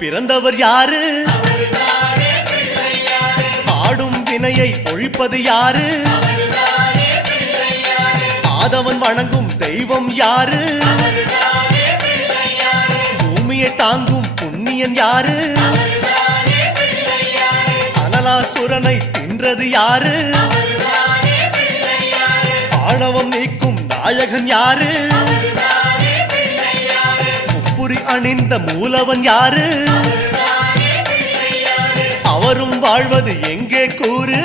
பிறந்தவர் யாரு? ஆடும் வினையை ஒழிப்பது யாரு? ஆதவன் வணங்கும் தெய்வம் யாரு? பூமியை தாங்கும் புண்ணியன் யாரு? அனலாசுரனை தின்றது யாரு? ஆணவம் நீக்கும் நாயகன் யாரு? முப்புரி அணிந்த மூலவன் யாரு? அவரும் வாழ்வது எங்கே கூறு?